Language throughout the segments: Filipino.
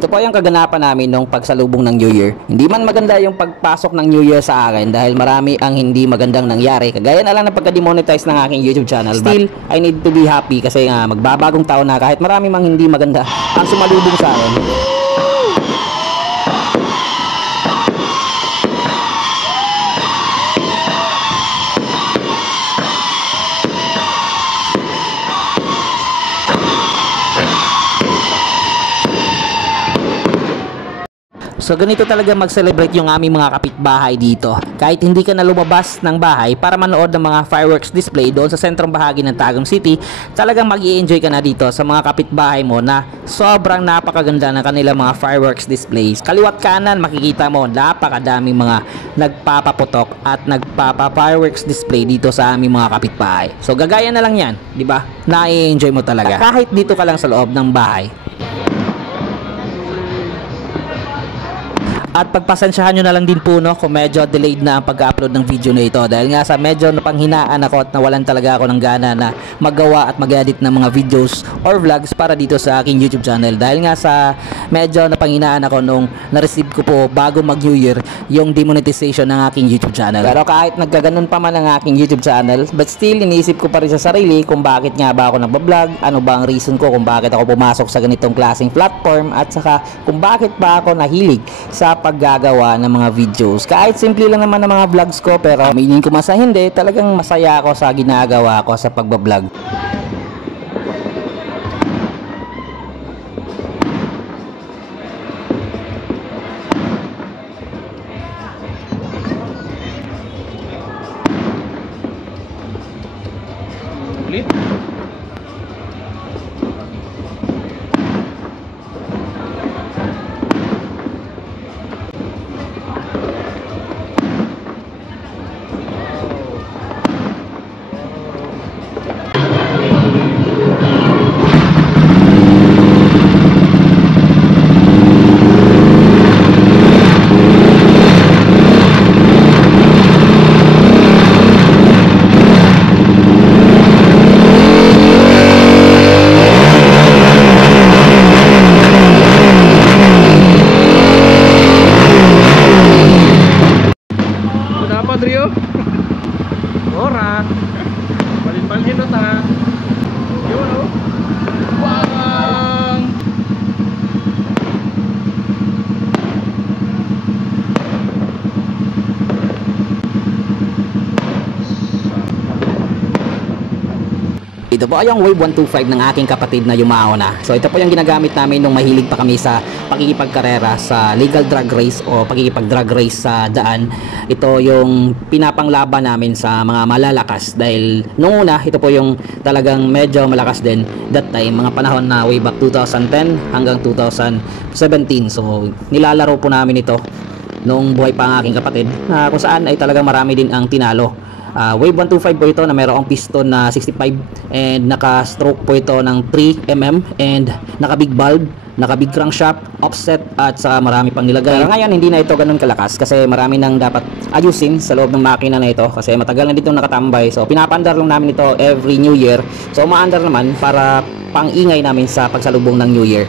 Ito po yung kaganapan namin nung pagsalubong ng New Year. Hindi man maganda yung pagpasok ng New Year sa akin dahil marami ang hindi magandang nangyari. Kagaya na lang ng pagka-demonetize ng aking YouTube channel. Still, I need to be happy kasi nga magbabagong taon na kahit marami mang hindi maganda ang sumalubong sa akin. So ganito talaga mag-celebrate yung aming mga kapitbahay dito. Kahit hindi ka na lumabas ng bahay para manood ng mga fireworks display doon sa sentrong bahagi ng Tagum City, talagang mag-i-enjoy ka na dito sa mga kapitbahay mo na sobrang napakaganda ng kanilang mga fireworks displays. Kaliwat kanan makikita mo napakadaming mga nagpapaputok at nagpapa-fireworks display dito sa aming mga kapitbahay. So gagaya na lang yan, di ba? Na-i-enjoy mo talaga. Kahit dito ka lang sa loob ng bahay. At pagpasensyahan nyo na lang din po no kung medyo delayed na ang pag-upload ng video na ito dahil nga sa medyo napanghinaan ako at nawalan talaga ako ng gana na magawa at mag-edit ng mga videos or vlogs para dito sa aking YouTube channel dahil nga sa medyo napanghinaan ako nung na-receive ko po bago mag New Year yung demonetization ng aking YouTube channel. Pero kahit nagkaganon pa man ang aking YouTube channel, but still iniisip ko pa rin sa sarili kung bakit nga ba ako nagbablog, ano ba ang reason ko kung bakit ako pumasok sa ganitong klaseng platform at saka kung bakit ba ako nahilig sa paggagawa ng mga videos. Kahit simple lang naman ng mga vlogs ko pero aminin ko man sa hindi, talagang masaya ako sa ginagawa ko sa pagbablog. Ora. Palin-palin na ta. Yun oh. Bang. Ito po ay yung Wave 125 ng aking kapatid na yumao na. So ito po yung ginagamit namin nung mahilig pa kami sa pakikipagkarera sa legal drag race o pakikipag-drag race sa daan. Ito yung pinapanglaban namin sa mga malalakas dahil nung una ito po yung talagang medyo malakas din that time, mga panahon na way back 2010 hanggang 2017. So nilalaro po namin ito nung buhay pa ang aking kapatid na kung saan ay talagang marami din ang tinalo. Wave 125 po ito na mayroong piston na 65 and naka-stroke po ito ng 3mm and naka-big bulb, naka-big crankshaft, offset at sa marami pang nilagay. Pero ngayon hindi na ito ganun kalakas kasi marami nang dapat ayusin sa loob ng makina na ito kasi matagal na dito nakatambay. So pinapaandar lang namin ito every New Year. So umaandar naman para pang-ingay namin sa pagsalubong ng New Year.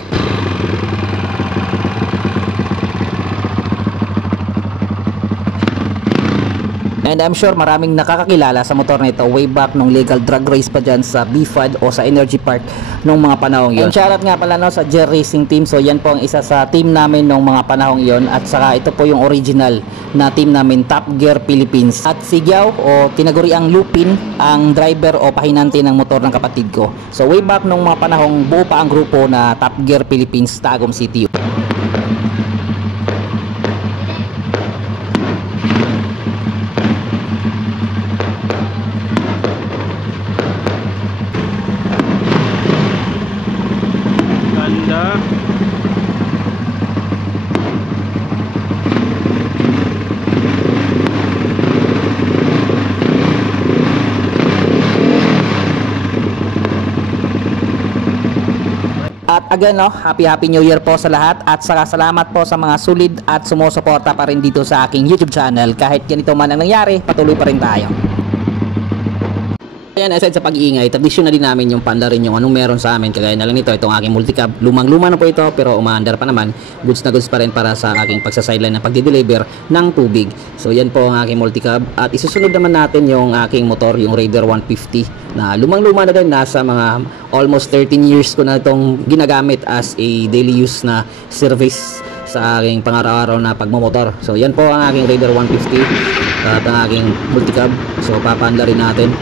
And I'm sure maraming nakakakilala sa motor na ito way back nung legal drag race pa dyan sa BFAD o sa Energy Park nung mga panahong yun. And shoutout nga pala no, sa Jer Racing Team. So yan po ang isa sa team namin nung mga panahong yun. At saka ito po yung original na team namin, Top Gear Philippines. At si Giao o tinaguriang Lupin ang driver o pahinante ng motor ng kapatid ko. So way back nung mga panahong buo pa ang grupo na Top Gear Philippines Tagum City. At again no, happy New Year po sa lahat at saka salamat po sa mga solid at sumusuporta pa rin dito sa aking YouTube channel. Kahit ganito man ang nangyari, patuloy pa rin tayo. yan, aside sa pag-iingay, tradisyon na din namin yung panda rin yung anong meron sa amin. Kagaya na lang nito, itong aking multicab. Lumang-luma na po ito, pero umaandar pa naman. Goods na goods pa rin para sa aking pagsa-sideline na pagdi-deliver ng tubig. So yan po ang aking multicab. At isusunod naman natin yung aking motor, yung Raider 150 na lumang-luma na din. Nasa mga almost 13 years ko na itong ginagamit as a daily use na service sa aking pang-araw-araw na pagmamotor. So yan po ang aking Raider 150 at ang aking multicab. So papaanda rin natin.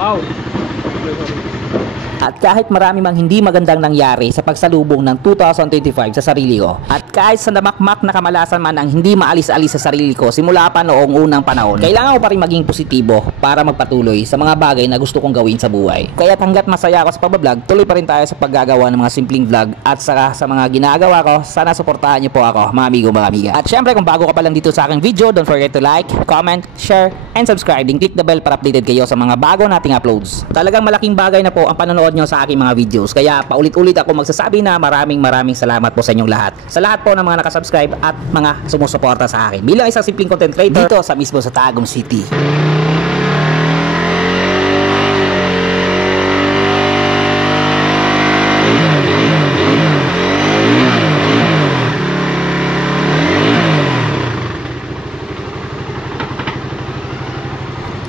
Wow. At kahit marami mang hindi magandang nangyari sa pagsalubong ng 2025 sa sarili ko, at kahit sa damakmak na kamalasan man ang hindi maalis-alis sa sarili ko simula pa noong unang panahon, kailangan ko pa rin maging positibo para magpatuloy sa mga bagay na gusto kong gawin sa buhay. Kaya hanggat masaya ako sa pagbablog, tuloy pa rin tayo sa paggagawa ng mga simpleng vlog at saka sa mga ginagawa ko. Sana suportahan niyo po ako, mga amigo, mga amiga. At syempre, kung bago ka pa lang dito sa aking video, don't forget to like, comment, share, and subscribe. And click the bell para updated kayo sa mga bago nating uploads. Talagang malaking bagay na po ang panonood nyo sa aking mga videos. Kaya paulit-ulit ako magsasabi na maraming salamat po sa inyong lahat. Sa lahat po ng mga nakasubscribe at mga sumusuporta sa akin bilang isang simpleng content creator dito sa mismo sa Tagum City.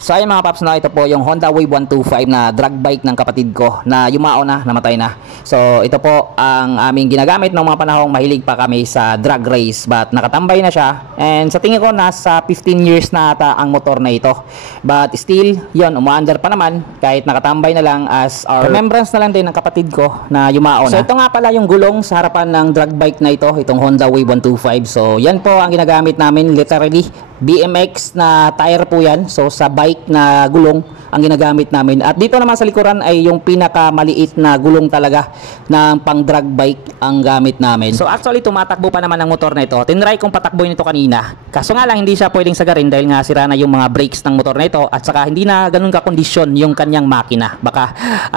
So ayun mga paps, na ito po yung Honda Wave 125 na drag bike ng kapatid ko na yumao na, namatay na. So ito po ang aming ginagamit ng mga panahong mahilig pa kami sa drag race, but nakatambay na siya. And sa tingin ko nasa 15 years na ata ang motor na ito. But still, yun, umaandar pa naman kahit nakatambay na lang as our remembrance na lang din ng kapatid ko na yumao na. So ito nga pala yung gulong sa harapan ng drag bike na ito, itong Honda Wave 125. So yan po ang ginagamit namin, literally BMX na tire po yan. So sa bike na gulong ang ginagamit namin. At dito naman sa likuran ay yung pinakamaliit na gulong talaga ng pang drag bike ang gamit namin. So actually tumatakbo pa naman ang motor na ito. Tinry kong patakboy nito kanina. Kaso nga lang hindi siya pwedeng sagarin dahil nga sira na yung mga brakes ng motor na ito at saka hindi na ganun ka-kondisyon yung kanyang makina. Baka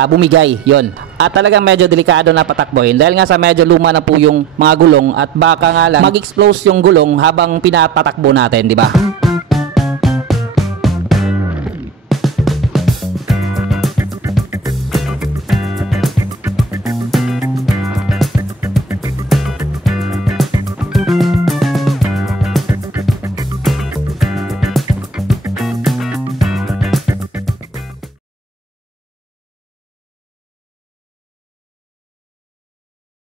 bumigay yon. At talagang medyo delikado na patakboy dahil nga sa medyo luma na po yung mga gulong at baka nga lang mag-explode yung gulong habang pinapatakbo natin, di ba?